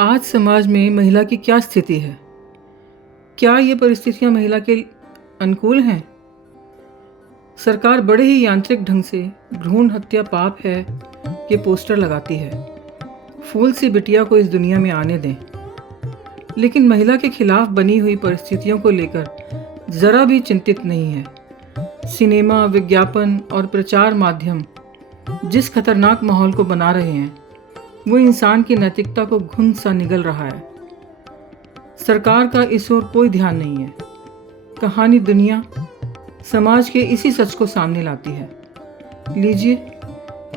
आज समाज में महिला की क्या स्थिति है? क्या ये परिस्थितियां महिला के अनुकूल हैं? सरकार बड़े ही यांत्रिक ढंग से भ्रूण हत्या पाप है ये पोस्टर लगाती है। फूल सी बिटिया को इस दुनिया में आने दें। लेकिन महिला के खिलाफ बनी हुई परिस्थितियों को लेकर जरा भी चिंतित नहीं है। सिनेमा, विज्ञापन और प्रचार माध्यम जिस खतरनाक माहौल को बना रहे हैं वो इंसान की नैतिकता को घुन सा निगल रहा है। सरकार का इस ओर कोई ध्यान नहीं है। कहानी दुनिया समाज के इसी सच को सामने लाती है। लीजिए,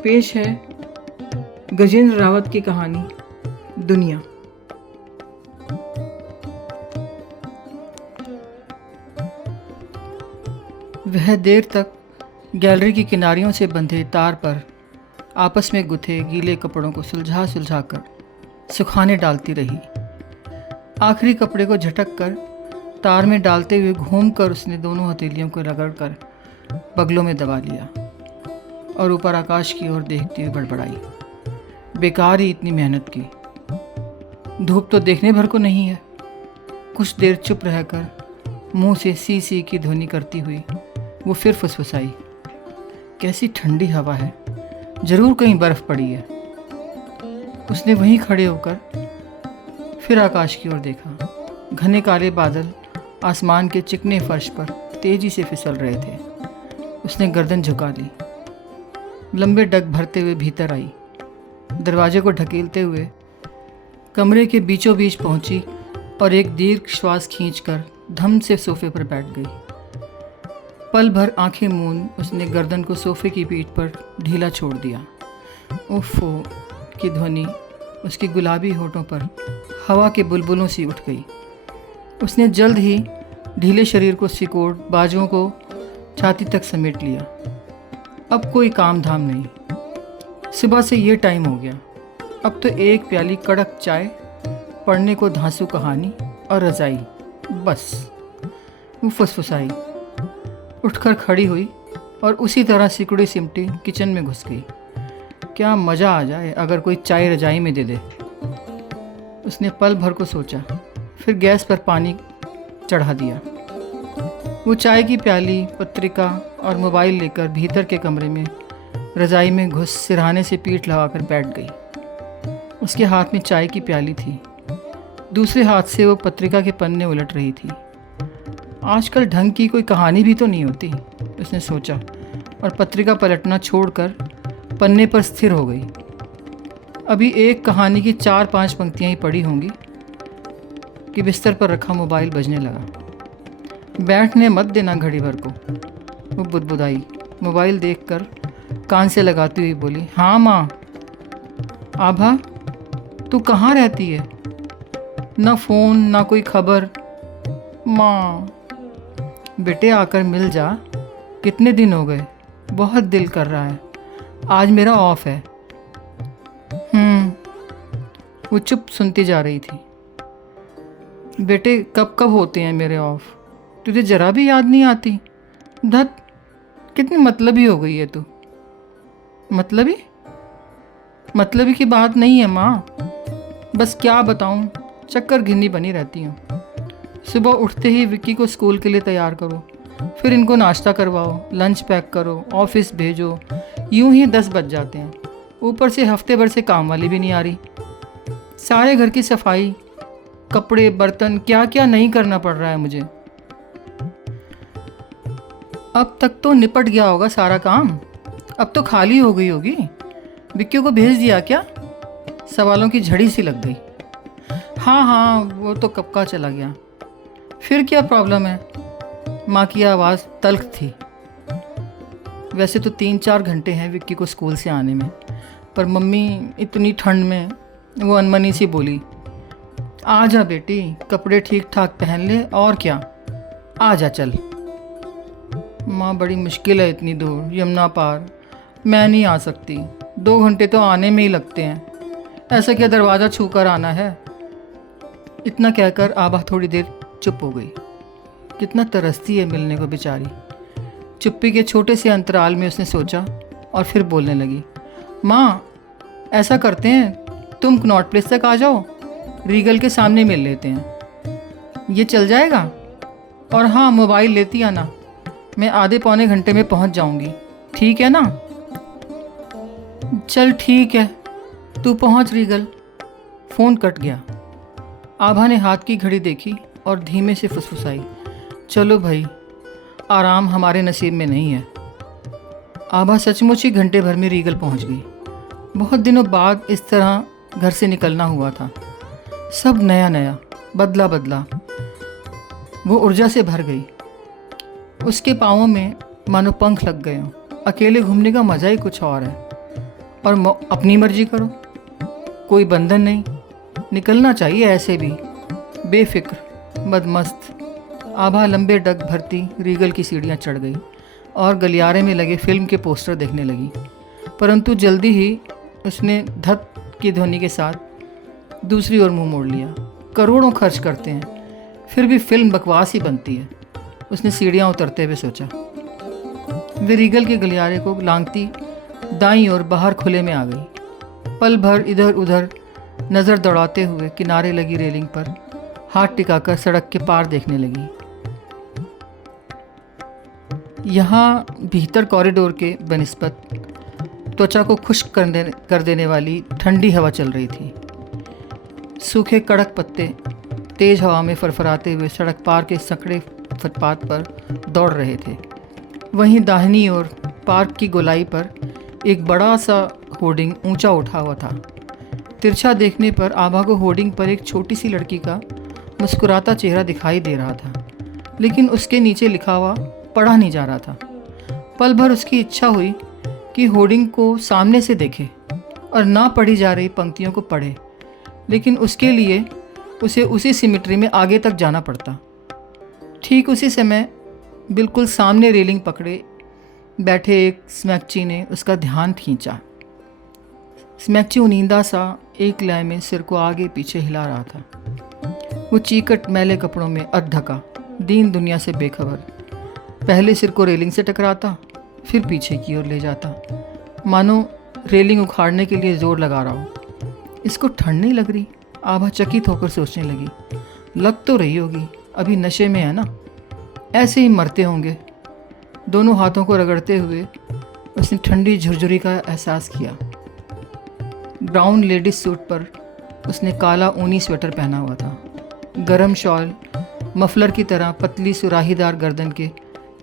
पेश है गजेंद्र रावत की कहानी दुनिया। वह देर तक गैलरी की किनारियों से बंधे तार पर आपस में गुथे गीले कपड़ों को सुलझा सुलझा कर सुखाने डालती रही। आखिरी कपड़े को झटक कर तार में डालते हुए घूमकर उसने दोनों हथेलियों को रगड़कर बगलों में दबा लिया और ऊपर आकाश की ओर देखती हुई बड़बड़ाई, बेकार ही इतनी मेहनत की। धूप तो देखने भर को नहीं है। कुछ देर चुप रहकर मुंह से सी सी की ध्वनि करती हुई वो फिर फुसफुसाई, कैसी ठंडी हवा है, जरूर कहीं बर्फ पड़ी है। उसने वहीं खड़े होकर फिर आकाश की ओर देखा। घने काले बादल आसमान के चिकने फर्श पर तेजी से फिसल रहे थे। उसने गर्दन झुका ली, लंबे डग भरते हुए भीतर आई। दरवाजे को ढकेलते हुए कमरे के बीचों बीच पहुंची और एक दीर्घ श्वास खींचकर धम से सोफे पर बैठ गई। पल भर आंखें मूंद उसने गर्दन को सोफे की पीठ पर ढीला छोड़ दिया। उफ़ो की ध्वनि उसके गुलाबी होठों पर हवा के बुलबुलों सी उठ गई। उसने जल्द ही ढीले शरीर को सिकोड़ बाजुओं को छाती तक समेट लिया। अब कोई काम धाम नहीं। सुबह से ये टाइम हो गया। अब तो एक प्याली कड़क चाय, पढ़ने को धांसू कहानी और रजाई, बस। वो फुसफुसाई, उठकर खड़ी हुई और उसी तरह सिकुड़ी सिमटी किचन में घुस गई। क्या मज़ा आ जाए अगर कोई चाय रजाई में दे दे। उसने पल भर को सोचा, फिर गैस पर पानी चढ़ा दिया। वो चाय की प्याली, पत्रिका और मोबाइल लेकर भीतर के कमरे में रजाई में घुस सिरहाने से पीठ लगाकर बैठ गई। उसके हाथ में चाय की प्याली थी, दूसरे हाथ से वो पत्रिका के पन्ने उलट रही थी। आजकल ढंग की कोई कहानी भी तो नहीं होती, उसने सोचा और पत्रिका पलटना छोड़कर पन्ने पर स्थिर हो गई। अभी एक कहानी की 4-5 पंक्तियां ही पढ़ी होंगी कि बिस्तर पर रखा मोबाइल बजने लगा। बैठने मत देना घड़ी भर को, वो बुदबुदाई। मोबाइल देखकर कान से लगाती हुई बोली, हाँ माँ। आभा, तू कहाँ रहती है? ना फ़ोन ना कोई खबर। माँ, बेटे आकर मिल जा, कितने दिन हो गए, बहुत दिल कर रहा है। आज मेरा ऑफ है। वो चुप सुनती जा रही थी। बेटे कब कब होते हैं मेरे ऑफ? तुझे जरा भी याद नहीं आती? धत, कितनी मतलबी हो गई है तू। मतलबी? मतलबी की बात नहीं है माँ, बस क्या बताऊँ, चक्कर घिन्नी बनी रहती हूँ। सुबह उठते ही विक्की को स्कूल के लिए तैयार करो, फिर इनको नाश्ता करवाओ, लंच पैक करो, ऑफिस भेजो, यूं ही 10 बज जाते हैं। ऊपर से हफ्ते भर से काम वाली भी नहीं आ रही। सारे घर की सफाई, कपड़े, बर्तन, क्या क्या नहीं करना पड़ रहा है मुझे। अब तक तो निपट गया होगा सारा काम, अब तो खाली हो गई होगी। विक्की को भेज दिया क्या? सवालों की झड़ी सी लग गई। हाँ, वो तो कब का चला गया। फिर क्या प्रॉब्लम है? माँ की आवाज़ तल्ख थी। वैसे तो 3-4 घंटे हैं विक्की को स्कूल से आने में, पर मम्मी इतनी ठंड में, वो अनमनी सी बोली, आ जा बेटी, कपड़े ठीक ठाक पहन ले, और क्या, आ जा चल। माँ, बड़ी मुश्किल है इतनी दूर, यमुना पार, मैं नहीं आ सकती। 2 घंटे तो आने में ही लगते हैं, ऐसा क्या दरवाज़ा छू कर आना है? इतना कहकर आभा थोड़ी देर चुप हो गई। कितना तरसती है मिलने को बेचारी। चुप्पी के छोटे से अंतराल में उसने सोचा और फिर बोलने लगी, माँ, ऐसा करते हैं, तुम कनॉट प्लेस तक आ जाओ, रीगल के सामने मिल लेते हैं। ये चल जाएगा? और हाँ, मोबाइल लेती आना, मैं आधे पौने घंटे में पहुंच जाऊंगी, ठीक है ना? चल ठीक है, तू पहुंच रीगल। फ़ोन कट गया। आभा ने हाथ की घड़ी देखी और धीमे से फुसफुसाई, चलो भाई, आराम हमारे नसीब में नहीं है। आभा सचमुच ही घंटे भर में रीगल पहुंच गई। बहुत दिनों बाद इस तरह घर से निकलना हुआ था। सब नया नया, बदला बदला। वो ऊर्जा से भर गई। उसके पाँवों में मानो पंख लग गए हों। अकेले घूमने का मज़ा ही कुछ और है। और अपनी मर्जी करो, कोई बंधन नहीं। निकलना चाहिए ऐसे भी, बेफिक्र, मदमस्त। आभा लंबे डग भरती रीगल की सीढ़ियाँ चढ़ गई और गलियारे में लगे फिल्म के पोस्टर देखने लगी। परंतु जल्दी ही उसने धत की ध्वनि के साथ दूसरी ओर मुंह मोड़ लिया। करोड़ों खर्च करते हैं, फिर भी फिल्म बकवास ही बनती है, उसने सीढ़ियाँ उतरते हुए सोचा। वे रीगल के गलियारे को लांघती दाईं ओर बाहर खुले में आ गई। पल भर इधर उधर नज़र दौड़ाते हुए किनारे लगी रेलिंग पर हाथ टिकाकर सड़क के पार देखने लगी। यहाँ भीतर कॉरिडोर के बनिस्बत त्वचा को खुश्क कर देने वाली ठंडी हवा चल रही थी। सूखे कड़क पत्ते तेज हवा में फरफराते हुए सड़क पार के संकड़े फुटपाथ पर दौड़ रहे थे। वहीं दाहिनी ओर पार्क की गोलाई पर एक बड़ा सा होर्डिंग ऊंचा उठा हुआ था। तिरछा देखने पर आभा को होर्डिंग पर एक छोटी सी लड़की का मुस्कुराता चेहरा दिखाई दे रहा था, लेकिन उसके नीचे लिखा हुआ पढ़ा नहीं जा रहा था। पल भर उसकी इच्छा हुई कि होर्डिंग को सामने से देखे और ना पढ़ी जा रही पंक्तियों को पढ़े, लेकिन उसके लिए उसे उसी सिमिट्री में आगे तक जाना पड़ता। ठीक उसी समय बिल्कुल सामने रेलिंग पकड़े बैठे एक स्मैकची ने उसका ध्यान खींचा। स्मैकची उनींदा सा एक लय में सिर को आगे पीछे हिला रहा था। वो चीकट मैले कपड़ों में अधका, दीन दुनिया से बेखबर, पहले सिर को रेलिंग से टकराता, फिर पीछे की ओर ले जाता, मानो रेलिंग उखाड़ने के लिए जोर लगा रहा हो। इसको ठंड नहीं लग रही? आभा चकित होकर सोचने लगी। लग तो रही होगी, अभी नशे में है ना, ऐसे ही मरते होंगे। दोनों हाथों को रगड़ते हुए उसने ठंडी झुरझुरी का एहसास किया। ब्राउन लेडीज सूट पर उसने काला ऊनी स्वेटर पहना हुआ था। गरम शॉल मफलर की तरह पतली सुराहीदार गर्दन के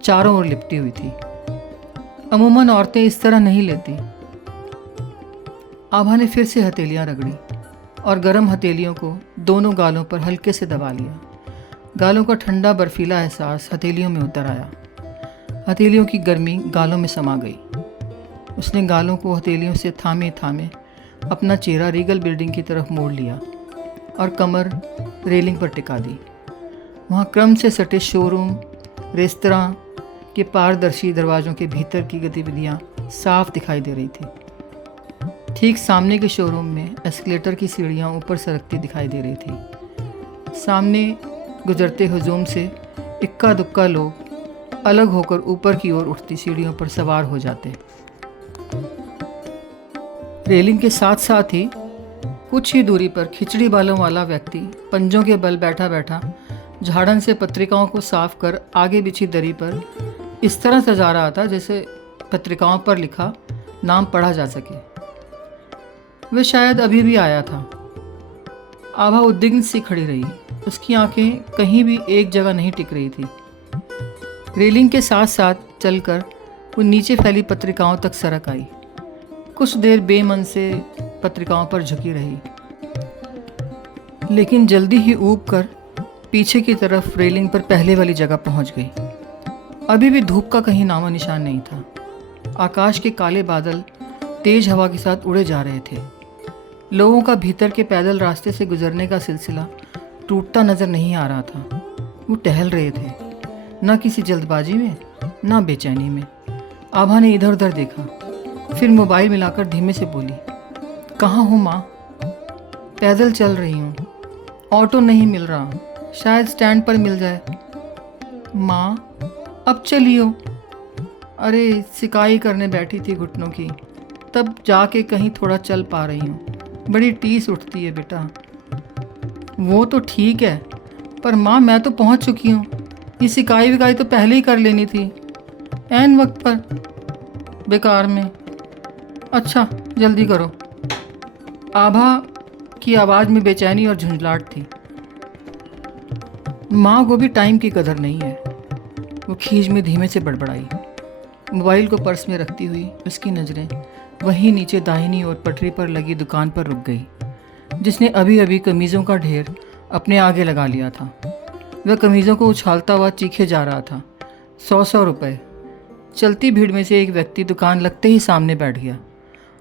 चारों ओर लिपटी हुई थी। अमूमन औरतें इस तरह नहीं लेती। आभा ने फिर से हथेलियां रगड़ी और गरम हथेलियों को दोनों गालों पर हल्के से दबा लिया। गालों का ठंडा बर्फीला एहसास हथेलियों में उतर आया। हथेलियों की गर्मी गालों में समा गई। उसने गालों को हथेलियों से थामे थामे अपना चेहरा रीगल बिल्डिंग की तरफ मोड़ लिया और कमर रेलिंग पर टिका दी। वहाँ क्रम से सटे शोरूम, रेस्तरां के पारदर्शी दरवाज़ों के भीतर की गतिविधियाँ साफ दिखाई दे रही थी। ठीक सामने के शोरूम में एस्केलेटर की सीढ़ियाँ ऊपर सरकती दिखाई दे रही थी। सामने गुजरते हुजूम से इक्का दुक्का लोग अलग होकर ऊपर की ओर उठती सीढ़ियों पर सवार हो जाते। रेलिंग के साथ साथ ही कुछ ही दूरी पर खिचड़ी बालों वाला व्यक्ति पंजों के बल बैठा बैठा झाड़न से पत्रिकाओं को साफ कर आगे बिछी दरी पर इस तरह सजा रहा था जैसे पत्रिकाओं पर लिखा नाम पढ़ा जा सके। वह शायद अभी भी आया था। आभा उद्विग्न सी खड़ी रही। उसकी आंखें कहीं भी एक जगह नहीं टिक रही थी। रेलिंग के साथ साथ चलकर वो नीचे फैली पत्रिकाओं तक सरक आई। कुछ देर बेमन से पत्रिकाओं पर झुकी रही, लेकिन जल्दी ही ऊब कर पीछे की तरफ रेलिंग पर पहले वाली जगह पहुंच गई। अभी भी धूप का कहीं नामो निशान नहीं था। आकाश के काले बादल तेज हवा के साथ उड़े जा रहे थे। लोगों का भीतर के पैदल रास्ते से गुजरने का सिलसिला टूटता नजर नहीं आ रहा था। वो टहल रहे थे, न किसी जल्दबाजी में न बेचैनी में। आभा ने इधर उधर देखा, फिर मोबाइल मिलाकर धीमे से बोली, कहाँ हो माँ? पैदल चल रही हूँ, ऑटो नहीं मिल रहा, शायद स्टैंड पर मिल जाए। माँ अब चलियो। अरे सिकाई करने बैठी थी घुटनों की, तब जाके कहीं थोड़ा चल पा रही हूँ। बड़ी टीस उठती है बेटा। वो तो ठीक है, पर माँ मैं तो पहुँच चुकी हूँ। ये सिकाई विकाई तो पहले ही कर लेनी थी, ऐन वक्त पर, बेकार में। अच्छा जल्दी करो। आभा की आवाज़ में बेचैनी और झुंझलाहट थी। माँ को भी टाइम की कदर नहीं है। वो खींच में धीमे से बड़बड़ाई। मोबाइल को पर्स में रखती हुई उसकी नज़रें वहीं नीचे दाहिनी ओर पटरी पर लगी दुकान पर रुक गई, जिसने अभी अभी कमीज़ों का ढेर अपने आगे लगा लिया था। वह कमीज़ों को उछालता हुआ चीखे जा रहा था। 100 रुपये। चलती भीड़ में से एक व्यक्ति दुकान लगते ही सामने बैठ गया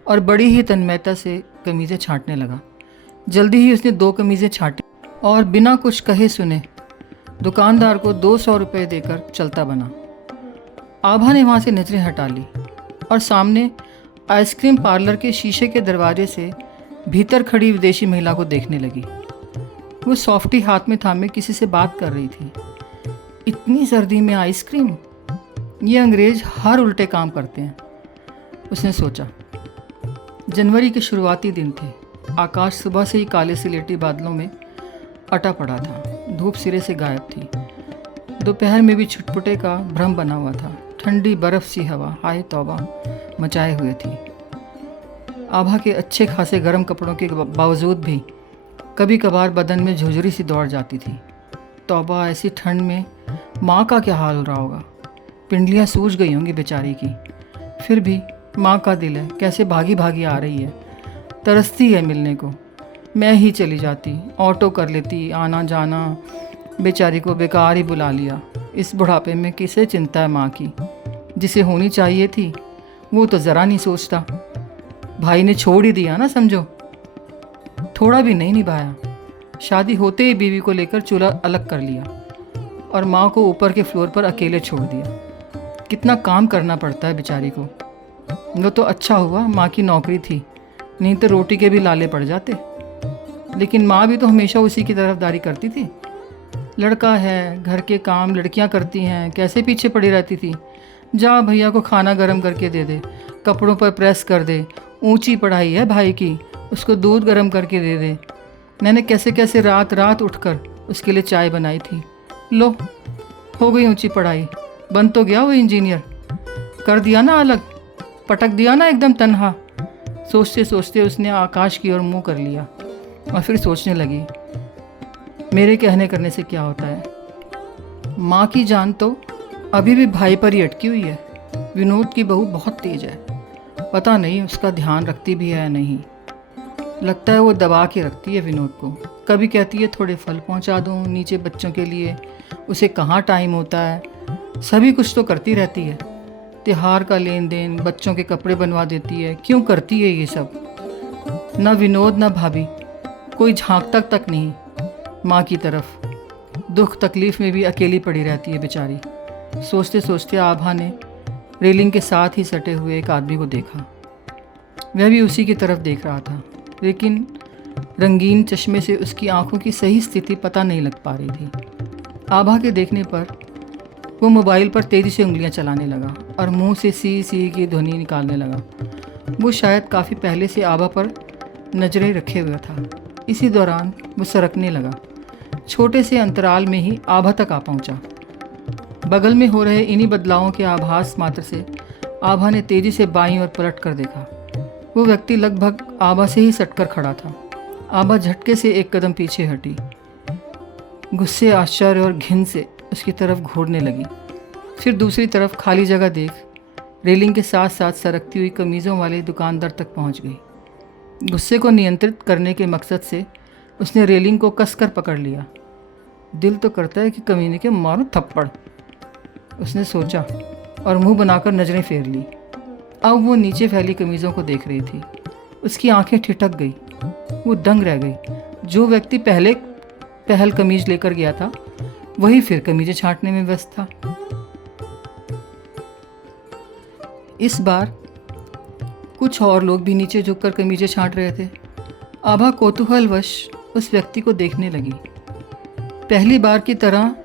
और बड़ी ही तन्मयता से कमीज़ें छांटने लगा। जल्दी ही उसने 2 कमीज़ें छांटी और बिना कुछ कहे सुने दुकानदार को 200 रुपये देकर चलता बना। आभा ने वहाँ से नज़रें हटा ली और सामने आइसक्रीम पार्लर के शीशे के दरवाजे से भीतर खड़ी विदेशी महिला को देखने लगी। वो सॉफ्टी हाथ में थामे किसी से बात कर रही थी। इतनी सर्दी में आइसक्रीम, ये अंग्रेज हर उल्टे काम करते हैं, उसने सोचा। जनवरी के शुरुआती दिन थे। आकाश सुबह से ही काले सिलेटी बादलों में अटा पड़ा था। धूप सिरे से गायब थी। दोपहर में भी छुटपुटे का भ्रम बना हुआ था। ठंडी बर्फ सी हवा हाय तौबा मचाए हुए थी। आभा के अच्छे खासे गर्म कपड़ों के बावजूद भी कभी कभार बदन में झुरझुरी सी दौड़ जाती थी। तौबा, ऐसी ठंड में माँ का क्या हाल हो रहा होगा। पिंडलियाँ सूज गई होंगी बेचारी की। फिर भी माँ का दिल है, कैसे भागी भागी आ रही है, तरसती है मिलने को। मैं ही चली जाती, ऑटो कर लेती, आना जाना। बेचारी को बेकार ही बुला लिया। इस बुढ़ापे में किसे चिंता है माँ की। जिसे होनी चाहिए थी वो तो ज़रा नहीं सोचता। भाई ने छोड़ ही दिया ना, समझो। थोड़ा भी नहीं निभाया। शादी होते ही बीवी को लेकर चूल्हा अलग कर लिया और माँ को ऊपर के फ्लोर पर अकेले छोड़ दिया। कितना काम करना पड़ता है बेचारी को। वो तो अच्छा हुआ माँ की नौकरी थी, नहीं तो रोटी के भी लाले पड़ जाते। लेकिन माँ भी तो हमेशा उसी की तरफदारी करती थी। लड़का है, घर के काम लड़कियाँ करती हैं, कैसे पीछे पड़ी रहती थी। जा भैया को खाना गर्म करके दे दे, कपड़ों पर प्रेस कर दे। ऊंची पढ़ाई है भाई की, उसको दूध गर्म करके दे दे। मैंने कैसे कैसे रात रात उठकर उसके लिए चाय बनाई थी। लो, हो गई ऊंची पढ़ाई, बन तो गया वो इंजीनियर। कर दिया ना अलग, पटक दिया ना एकदम तन्हा। सोचते सोचते उसने आकाश की ओर मुँह कर लिया और फिर सोचने लगी, मेरे कहने करने से क्या होता है। माँ की जान तो अभी भी भाई पर ही अटकी हुई है। विनोद की बहू बहुत तेज है, पता नहीं उसका ध्यान रखती भी है या नहीं। लगता है वो दबा के रखती है विनोद को। कभी कहती है थोड़े फल पहुंचा दूं नीचे बच्चों के लिए, उसे कहाँ टाइम होता है। सभी कुछ तो करती रहती है, त्योहार का लेन देन, बच्चों के कपड़े बनवा देती है। क्यों करती है ये सब। ना विनोद ना भाभी, कोई झांकता तक नहीं माँ की तरफ। दुख तकलीफ़ में भी अकेली पड़ी रहती है बेचारी। सोचते सोचते आभा ने रेलिंग के साथ ही सटे हुए एक आदमी को देखा। वह भी उसी की तरफ देख रहा था, लेकिन रंगीन चश्मे से उसकी आंखों की सही स्थिति पता नहीं लग पा रही थी। आभा के देखने पर वो मोबाइल पर तेज़ी से उंगलियां चलाने लगा और मुंह से सी सी की ध्वनि निकालने लगा। वो शायद काफ़ी पहले से आभा पर नजरें रखे हुआ था। इसी दौरान वो सरकने लगा। छोटे से अंतराल में ही आभा तक आ पहुंचा। बगल में हो रहे इन्हीं बदलावों के आभास मात्र से आभा ने तेज़ी से बाईं ओर पलट कर देखा। वो व्यक्ति लगभग आभा से ही सटकर खड़ा था। आभा झटके से एक कदम पीछे हटी, गुस्से, आश्चर्य और घिन से उसकी तरफ घूरने लगी। फिर दूसरी तरफ खाली जगह देख रेलिंग के साथ साथ सरकती हुई कमीज़ों वाले दुकानदार तक पहुंच गई। गुस्से को नियंत्रित करने के मकसद से उसने रेलिंग को कसकर पकड़ लिया। दिल तो करता है कि कमीने के मारूं थप्पड़, उसने सोचा और मुंह बनाकर नजरें फेर ली। अब वो नीचे फैली कमीज़ों को देख रही थी। उसकी आंखें ठिठक गई, वो दंग रह गई। जो व्यक्ति पहल कमीज लेकर गया था वही फिर कमीजें छांटने में व्यस्त था। इस बार कुछ और लोग भी नीचे झुककर कमीजें छांट रहे थे। आभा कौतूहलवश उस व्यक्ति को देखने लगी। पहली बार की तरह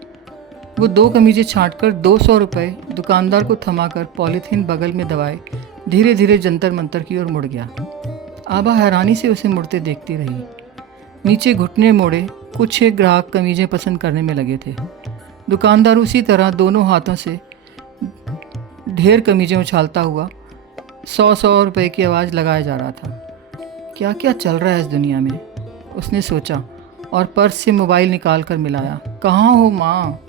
वो 2 कमीजें छांटकर 200 रुपये दुकानदार को थमाकर पॉलीथीन बगल में दबाए धीरे धीरे जंतर मंतर की ओर मुड़ गया। आभा हैरानी से उसे मुड़ते देखती रही। नीचे घुटने मोड़े कुछ एक ग्राहक कमीजें पसंद करने में लगे थे। दुकानदार उसी तरह दोनों हाथों से ढेर कमीजें उछालता हुआ 100 रुपए की आवाज़ लगाया जा रहा था। क्या क्या चल रहा है इस दुनिया में, उसने सोचा और पर्स से मोबाइल निकाल कर मिलाया। कहाँ हो माँ?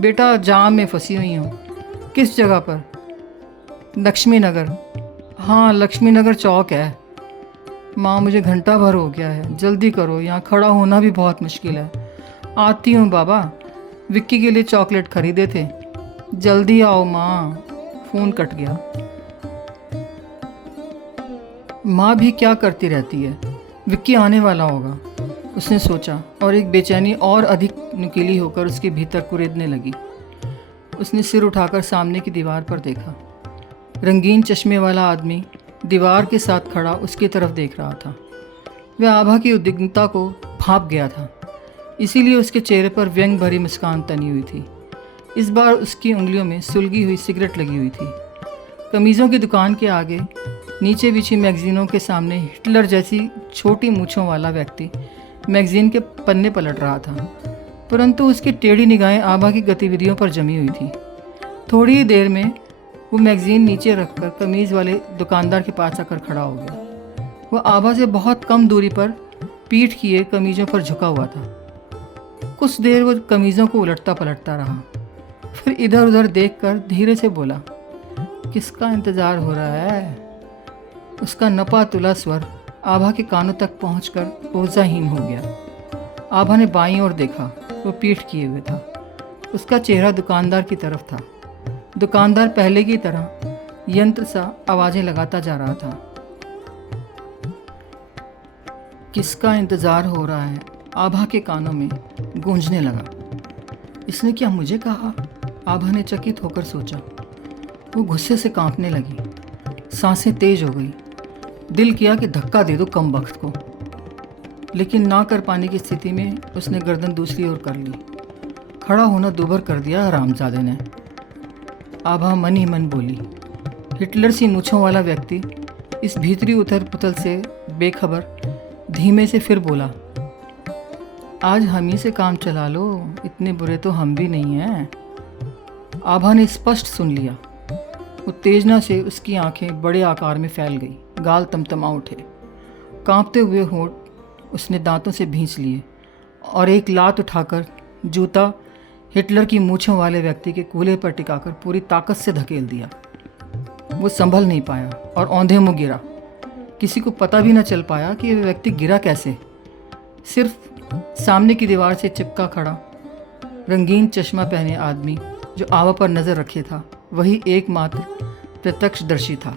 बेटा जाम में फंसी हुई हूँ। किस जगह पर? लक्ष्मी नगर। हाँ लक्ष्मी नगर चौक है। माँ मुझे घंटा भर हो गया है, जल्दी करो, यहाँ खड़ा होना भी बहुत मुश्किल है। आती हूँ बाबा, विक्की के लिए चॉकलेट खरीदे थे, जल्दी आओ माँ। फ़ोन कट गया। माँ भी क्या करती रहती है, विक्की आने वाला होगा, उसने सोचा और एक बेचैनी और अधिक नुकीली होकर उसके भीतर कुरेदने लगी। उसने सिर उठाकर सामने की दीवार पर देखा। रंगीन चश्मे वाला आदमी दीवार के साथ खड़ा उसकी तरफ देख रहा था। वह आभा की उद्विग्नता को भांप गया था, इसीलिए उसके चेहरे पर व्यंग भरी मुस्कान तनी हुई थी। इस बार उसकी उंगलियों में सुलगी हुई सिगरेट लगी हुई थी। कमीज़ों की दुकान के आगे नीचे बिछी मैगज़ीनों के सामने हिटलर जैसी छोटी मूँछों वाला व्यक्ति मैगज़ीन के पन्ने पलट रहा था, परंतु उसकी टेढ़ी निगाहें आभा की गतिविधियों पर जमी हुई थी। थोड़ी ही देर में वो मैगज़ीन नीचे रखकर कमीज़ वाले दुकानदार के पास आकर खड़ा हो गया। वह आभा से बहुत कम दूरी पर पीठ किए कमीज़ों पर झुका हुआ था। कुछ देर वो कमीज़ों को उलटता पलटता रहा, फिर इधर उधर देखकर धीरे से बोला, किसका इंतज़ार हो रहा है? उसका नपा तुला स्वर आभा के कानों तक पहुंचकर ऊर्जाहीन हो गया। आभा ने बाईं ओर देखा, वो पीठ किए हुए था। उसका चेहरा दुकानदार की तरफ था। दुकानदार पहले की तरह यंत्र सा आवाज़ें लगाता जा रहा था। किसका इंतज़ार हो रहा है, आभा के कानों में गूंजने लगा। इसने क्या मुझे कहा? आभा ने चकित होकर सोचा। वो गुस्से से कांपने लगी, सांसें तेज हो गई। दिल किया कि धक्का दे दो कम वक्त को, लेकिन ना कर पाने की स्थिति में उसने गर्दन दूसरी ओर कर ली। खड़ा होना दूभर कर दिया हरामजादे ने, आभा मन ही मन बोली। हिटलर सी मूँछों वाला व्यक्ति इस भीतरी उथल पुथल से बेखबर धीमे से फिर बोला, आज हम ही से काम चला लो, इतने बुरे तो हम भी नहीं हैं। आभा ने स्पष्ट सुन लिया। उत्तेजना से उसकी आंखें बड़े आकार में फैल गई, गाल तमतमा उठे। कांपते हुए होंठ उसने दांतों से भींच लिए और एक लात उठाकर जूता हिटलर की मूँछों वाले व्यक्ति के कूल्हे पर टिकाकर पूरी ताकत से धकेल दिया। वो संभल नहीं पाया और औंधे मुँह गिरा। किसी को पता भी न चल पाया कि वह व्यक्ति गिरा कैसे। सिर्फ सामने की दीवार से चिपका खड़ा रंगीन चश्मा पहने आदमी जो आभा पर नज़र रखे था, वही एकमात्र प्रत्यक्षदर्शी था।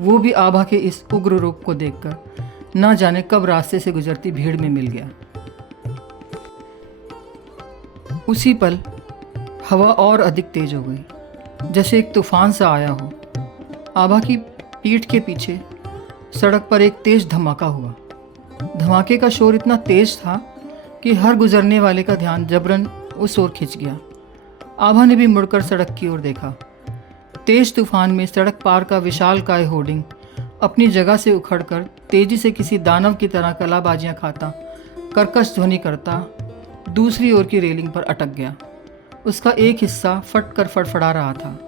वो भी आभा के इस उग्र रूप को देखकर न जाने कब रास्ते से गुजरती भीड़ में मिल गया। उसी पल हवा और अधिक तेज हो गई, जैसे एक तूफान सा आया हो। आभा की पीठ के पीछे सड़क पर एक तेज धमाका हुआ। धमाके का शोर इतना तेज था कि हर गुजरने वाले का ध्यान जबरन उस ओर खिंच गया। आभा ने भी मुड़कर सड़क की ओर देखा। तेज तूफान में सड़क पार का विशालकाय होर्डिंग अपनी जगह से उखड़कर तेजी से किसी दानव की तरह कलाबाजियां खाता, कर्कश ध्वनि करता दूसरी ओर की रेलिंग पर अटक गया। उसका एक हिस्सा फट कर फड़फड़ा रहा था।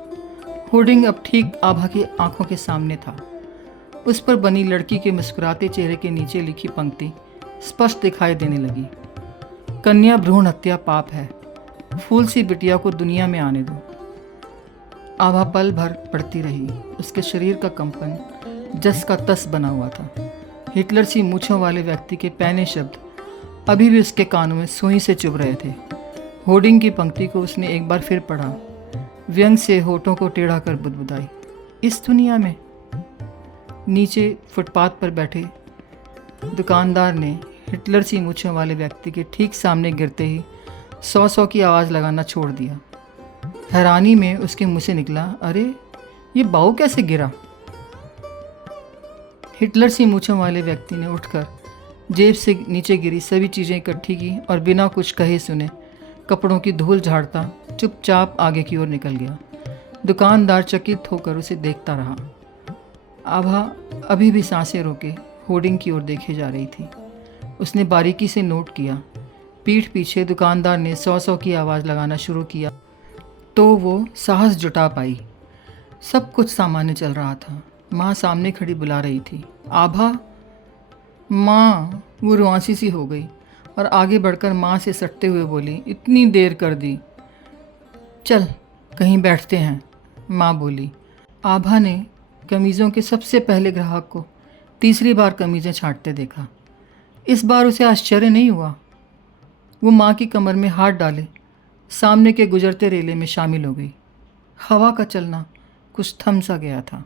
होर्डिंग अब ठीक आभा की आंखों के सामने था। उस पर बनी लड़की के मुस्कुराते चेहरे के नीचे लिखी पंक्ति स्पष्ट दिखाई देने लगी, कन्या भ्रूण हत्या पाप है, फूल सी बिटिया को दुनिया में आने दो। आभा पल भर पड़ती रही। उसके शरीर का कंपन जस का तस बना हुआ था। हिटलर सी मूँछों वाले व्यक्ति के पहने शब्द अभी भी उसके कानों में सुई से चुभ रहे थे। होर्डिंग की पंक्ति को उसने एक बार फिर पढ़ा, व्यंग से होठों को टेढ़ा कर बुदबुदाई, इस दुनिया में। नीचे फुटपाथ पर बैठे दुकानदार ने हिटलर सी मूँछों वाले व्यक्ति के ठीक सामने गिरते ही 100 की आवाज़ लगाना छोड़ दिया। हैरानी में उसके मुँह से निकला, अरे ये बाऊ कैसे गिरा? हिटलर सी मूँछों वाले व्यक्ति ने उठकर जेब से नीचे गिरी सभी चीज़ें इकट्ठी की और बिना कुछ कहे सुने कपड़ों की धूल झाड़ता चुपचाप आगे की ओर निकल गया। दुकानदार चकित होकर उसे देखता रहा। आभा अभी भी सांसें रोके होर्डिंग की ओर देखे जा रही थी। उसने बारीकी से नोट किया पीठ पीछे दुकानदार ने 100-100 की आवाज़ लगाना शुरू किया तो वो साहस जुटा पाई। सब कुछ सामान्य चल रहा था। माँ सामने खड़ी बुला रही थी, आभा। माँ, वो रुआंसी सी हो गई और आगे बढ़कर माँ से सटते हुए बोली, इतनी देर कर दी। चल कहीं बैठते हैं, माँ बोली। आभा ने कमीज़ों के सबसे पहले ग्राहक को तीसरी बार कमीज़ें छांटते देखा। इस बार उसे आश्चर्य नहीं हुआ। वो माँ की कमर में हाथ डाले सामने के गुजरते रेले में शामिल हो गई। हवा का चलना कुछ थम सा गया था।